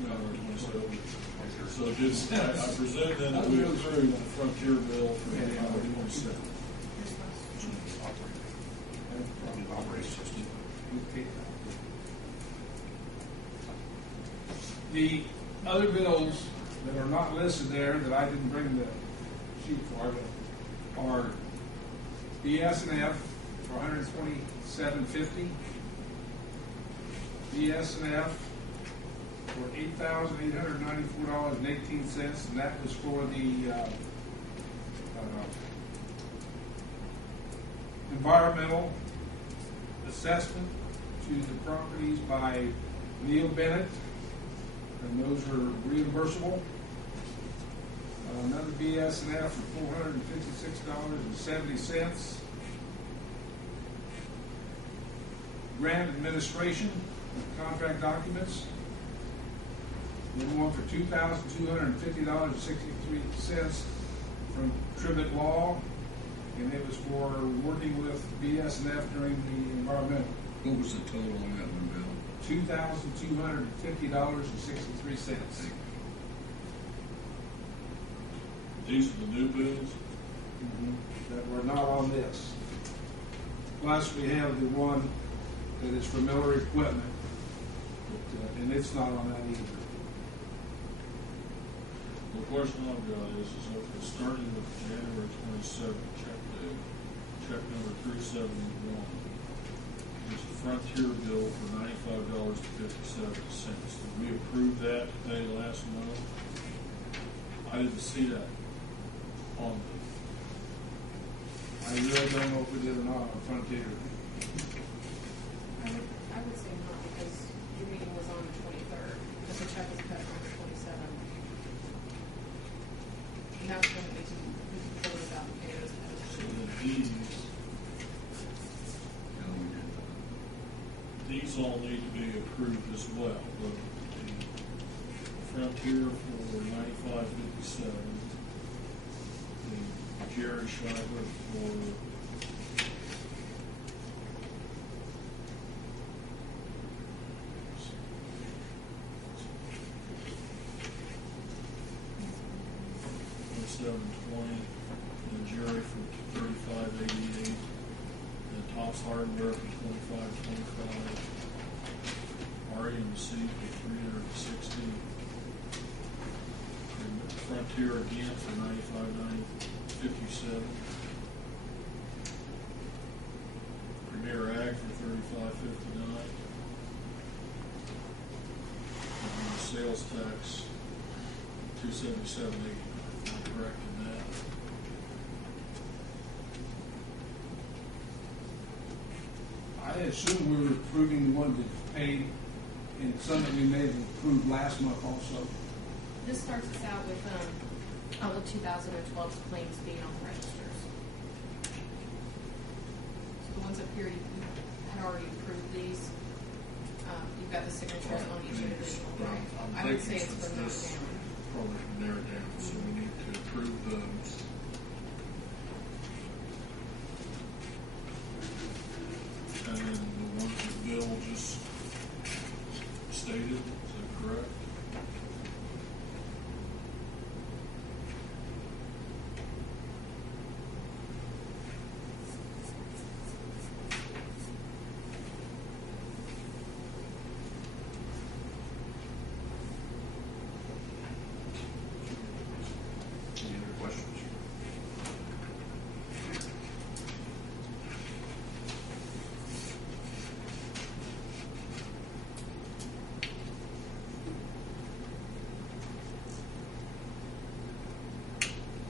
No, 27. So just, I presume then that we approve the Frontier bill for the 27. The other bills that are not listed there that I didn't bring the sheet for are BS&F for $127.50, BS&F for $8,894.18, and that was for the environmental assessment to the properties by Neil Bennett, and those are reimbursable. Another BS&F for $456.70. Grant administration of contract documents. Then one for $2,250.63 from Tribbett Law, and it was for working with BS&F during the environmental. What was the total on that one, Bill? $2,250.63. These are the new bills? That were not on this. Plus, we have the one that is for Miller Equipment, but, and it's not on that either. The question I've got is okay, starting with January 27th, check date, check number 371. There's a Frontier bill for $95.57. Did we approve that to pay last month? I didn't see that on the. I really don't know if we did or not on Frontier. I would say not, because your meeting was on the 23rd, because the check was cut on the 27th. And that's when we can pull it out and pay those bills. So then these all need to be approved as well. The Frontier for $95.57. The Jerry Schreiber for $27.20, and Jerry for $35.88, and Tops Hardware for $25.25, RMC for $360, and Frontier again for $95.57, Premier Ag for $35.59, and the sales tax $277.80. Am I correct in that? I assume we were approving the one that paid, and some that we may have approved last month also. This starts us out with all the 2012 claims being on the registers. So the ones up here, you had already approved these. You've got the signatures on each individual, right? I would say it's from there down. Probably from there down, so we need to approve those. And then the ones that Bill just stated, is that correct? Any other questions?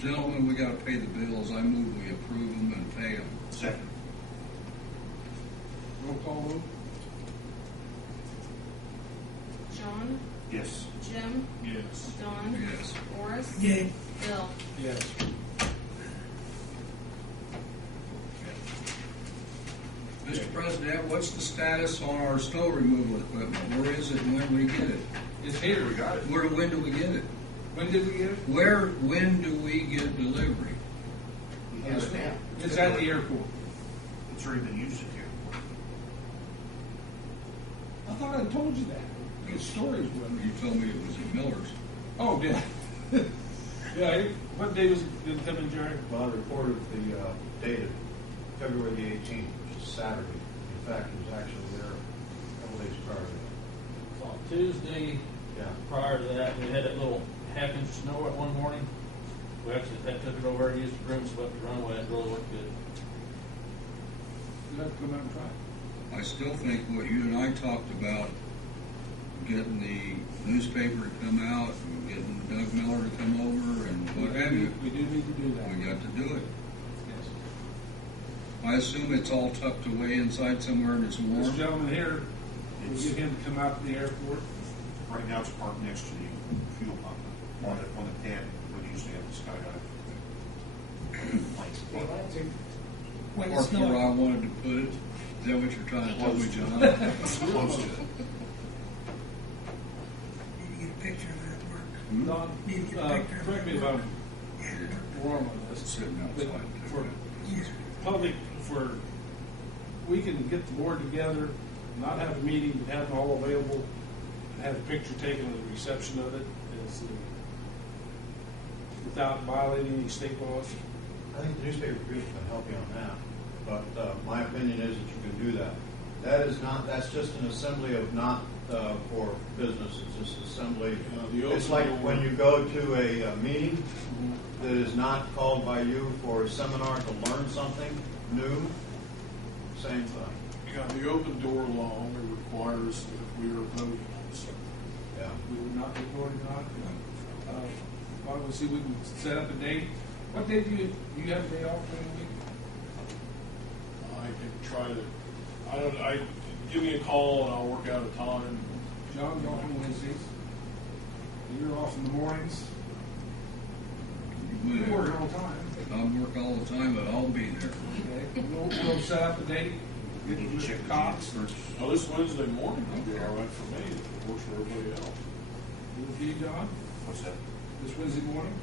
Gentlemen, we gotta pay the bills. I move we approve them and pay them. Second. Roll call vote? John, Yes. Jim, Yes. Don, Yes. Boris, Yay. Bill. Yes. Mr. President, what's the status on our snow removal equipment? Where is it and when we get it? It's here. We got it. When do we get it? When did we get it? When do we get delivery? We have it now. It's at the airport. It's already been used at the airport. I thought I told you that. Good stories with me. You told me it Miller's. Oh, yeah. Yeah, what day was it, did it come in, Jerry? Well, I reported the date of February the 18th, which is Saturday. In fact, it was actually there a couple days prior to that. So on Tuesday, Yeah. prior to that, we had that little half-inch snow at one morning. We actually took it over and used the broom, swept the runway, and it really worked good. You have to come out and try it. I still think what you and I talked about, getting the newspaper to come out, and getting Doug Miller to come over, and what have you, We do need to do that. we got to do it. Yes. I assume it's all tucked away inside somewhere and it's This warm. gentleman here, we'll get him to come out to the airport. Right now, it's parked next to the fuel pump, on the pad, we usually have the skydive. Parked where I wanted to put it. Is that what you're trying to tell me, John? Close to it. Need to get a picture of that work. Don, Need to get a picture of correct me if that I'm work. wrong on this. Sitting But outside. for public, we can get the board together, not have a meeting, but have them all available, and have a picture taken of the reception of it, without violating any state laws. I think the newspaper group can help you on that, but my opinion is that you can do that. That's just an assembly of not for business, it's just assembly. the It's open like door- when you go to a meeting that is not called by you for a seminar to learn something new, same thing. Yeah, the open door law only requires that we are voting on something. Yeah. We would not be voting on it. Why don't we see if we can set up a date? What day do you have a day off during the week? I can try to, give me a call and I'll work out a time. John, you're off on Wednesdays. You're off in the mornings. You work all the time. I work all the time, but I'll be there. Okay, we'll set up a date, get You can Mr. check the Cox, first. Oh, this Wednesday morning would be all right for me, if it works for everybody else. with you, John, What's that? this Wednesday morning.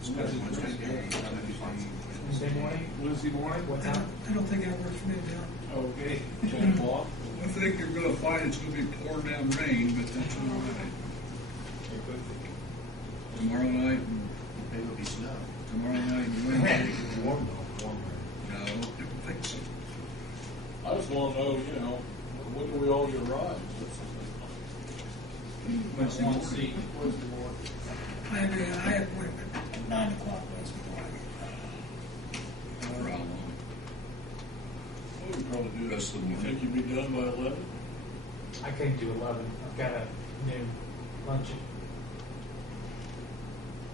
Wednesday, that'd be fine. Wednesday morning? Wednesday morning, what time? I don't think that works for me, John. Okay. 10 o'clock. I think you're gonna find it's gonna be pouring down rain, but that's all right. Tomorrow night, Maybe it'll be snow. tomorrow night and Wednesday. Warm though, warm. No, I don't think so. I just want to know, when do we all get rides? Wednesday One morning. seat. Wednesday morning. I have an eye appointment at 9 o'clock Wednesday morning. For how long? We could probably do Rest this. of the You morning. think you'd be done by 11? I couldn't do 11. I've got a noon luncheon.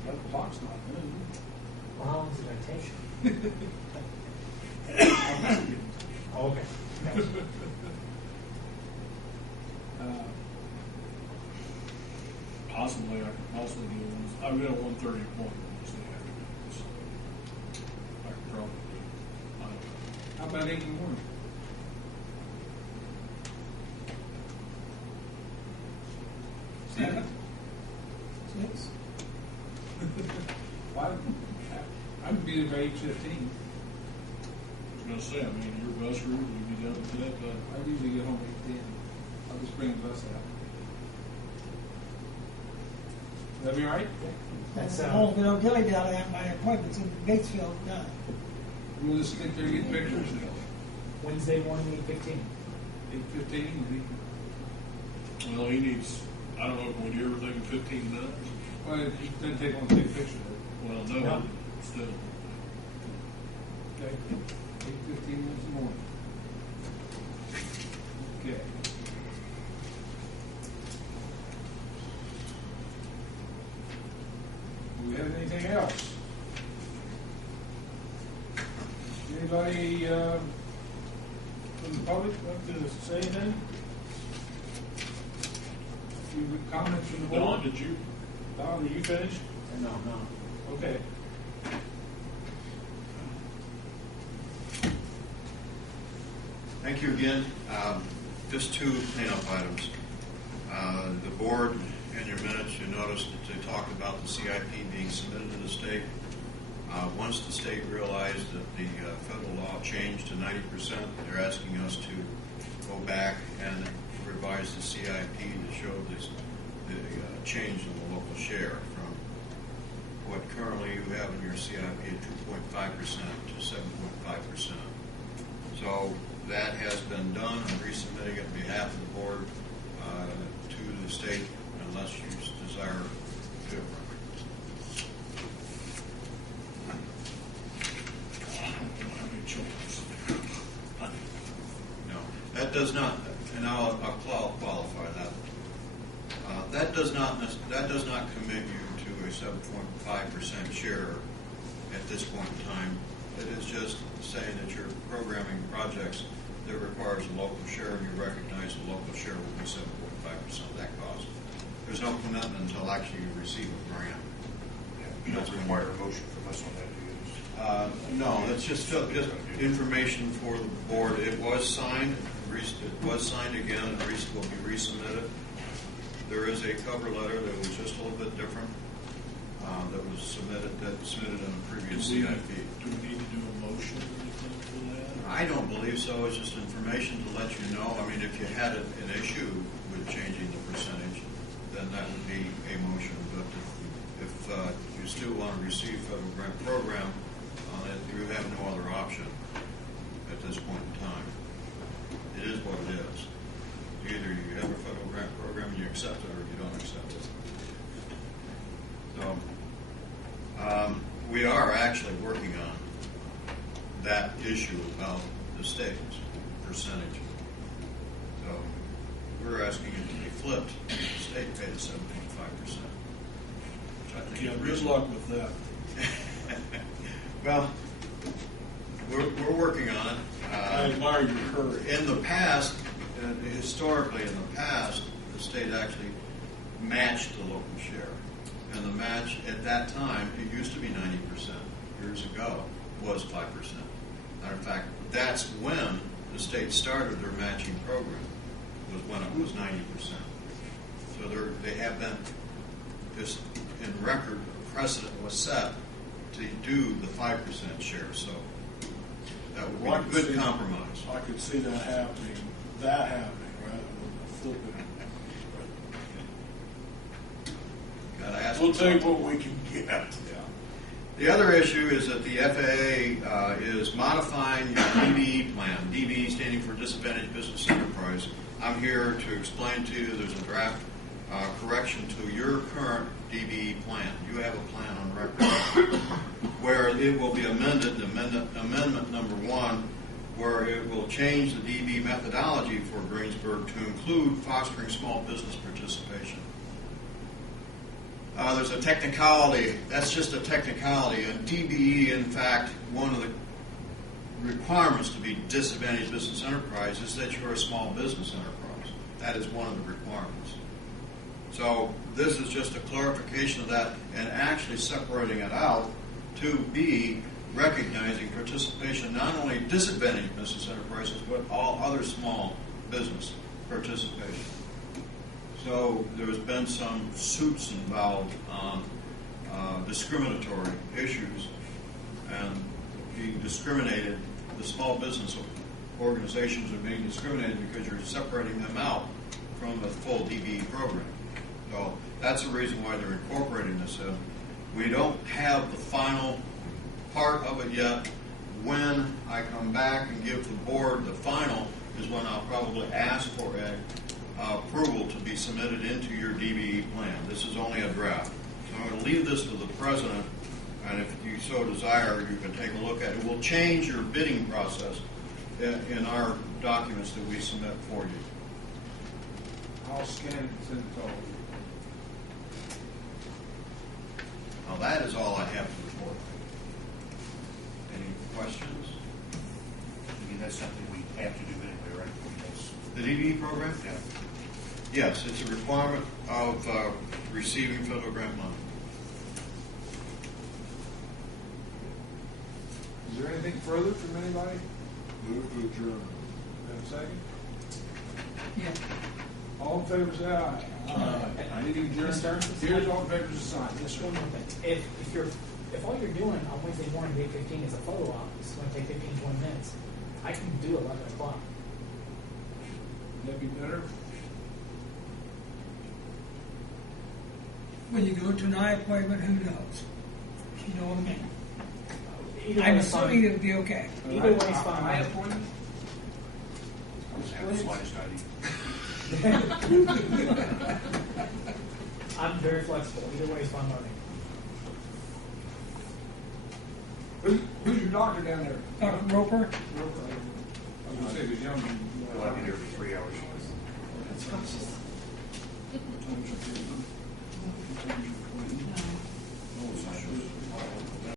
That clock's not noon. Well, how long is it going to take you? Oh, okay. Gotcha. Possibly, I could possibly do one. I've got a 1:30 appointment Wednesday afternoon, so I could probably do, I don't know. How about 8 in the morning? Seven. 6. Well, I can be there by 8:15. I was gonna say, I mean, your bus route, you'd be done with that, but I usually get home at 8:10. I'll just bring the bus out. That'd be all right? That's, Oh, but I'll tell you that I have my appointments in Batesville done. We'll just get there, get pictures. Wednesday morning, 8:15. 8:15. well, he needs, I don't know, can we do everything in 15 minutes? Well, it doesn't take long to take a picture of it. Well, no, No. still. Okay, 8:15 in the morning. Okay. Do we have anything else? Anybody from the public want to say anything? Any comments from the board? Don, did you? Don, are you finished? No, no. Okay. Thank you again. Just two cleanup items. The board, in your minutes, you noticed that they talked about the CIP being submitted to the state. Once the state realized that the federal law changed to 90%, they're asking us to go back and revised the CIP to show the change in the local share from what currently you have in your CIP at 2.5% to 7.5%. So that has been done. I'm resubmitting it on behalf of the board to the state unless you desire different. No, that does not, and I'll qualify that. That does not commit you to a 7.5% share at this point in time. It is just saying that you're programming projects that requires a local share, and you recognize the local share will be 7.5% of that cost. There's no commitment until actually you receive a grant. You don't require a motion from us on that, do you? No, that's just information for the board. It was signed. It was signed again, and will be resubmitted. There is a cover letter that was just a little bit different that was submitted in a previous CIP. Do we need to do a motion or anything for that? I don't believe so. It's just information to let you know. I mean, if you had an issue with changing the percentage, then that would be a motion. But if you still want to receive federal grant program, you have no other option at this point in time. It is what it is. Either you have a federal grant program and you accept it, or you don't accept it. So we are actually working on that issue about the state's percentage. So we're asking it to be flipped. The state paid 7.5%. Yeah, good luck with that. Well, we're working on it. I admire your courage. In the past, historically in the past, the state actually matched the local share. And the match at that time, it used to be 90% years ago, was 5%. Matter of fact, that's when the state started their matching program, was when it was 90%. So they have been, just in record, precedent was set to do the 5% share. So that would be a good compromise. I could see that happening rather than flipping. Gotta ask We'll for take something. what we can get. Yeah. The other issue is that the FAA is modifying your DBE plan, DBE standing for Disadvantaged Business Enterprise. I'm here to explain to you there's a draft correction to your current DBE plan. You have a plan on record where it will be amended, amendment number 1, where it will change the DBE methodology for Greensburg to include fostering small business participation. There's a technicality. That's just a technicality. And DBE, in fact, one of the requirements to be disadvantaged business enterprise is that you're a small business enterprise. That is one of the requirements. So this is just a clarification of that and actually separating it out to be recognizing participation, not only disadvantaged business enterprises, but all other small business participation. So there's been some suits involved on discriminatory issues and being discriminated. The small business organizations are being discriminated because you're separating them out from the full DBE program. So that's the reason why they're incorporating this in. We don't have the final part of it yet. When I come back and give the board the final is when I'll probably ask for approval to be submitted into your DBE plan. This is only a draft. So I'm going to leave this to the president, and if you so desire, you can take a look at it. It will change your bidding process in our documents that we submit for you. I'll scan it and send it to all of you. Now that is all I have to report. Any questions? I mean, that's something we have to do anyway, right? That's, The DBE program? yeah. Yes, it's a requirement of receiving federal grant money. Is there anything further from anybody? Move to adjourn. Have a second? Yeah. All in favor, say aye. Aye. Meeting adjourned. Here's all in favor to sign. Yes, sir. One more thing. If all you're doing on Wednesday morning, day 15, is a photo op, it's going to take 15, 20 minutes. I can do 11 o'clock. Would that be better? When you go to an eye appointment, who knows? You know what I mean? Either I'm way's fine. assuming it'll be okay. Either way's fine. My appointment? Have the slightest idea. I'm very flexible. Either way's fine by me. Who's your doctor down there? Dr. Roper? I was gonna say, the young. We'll have you there for 3 hours. That's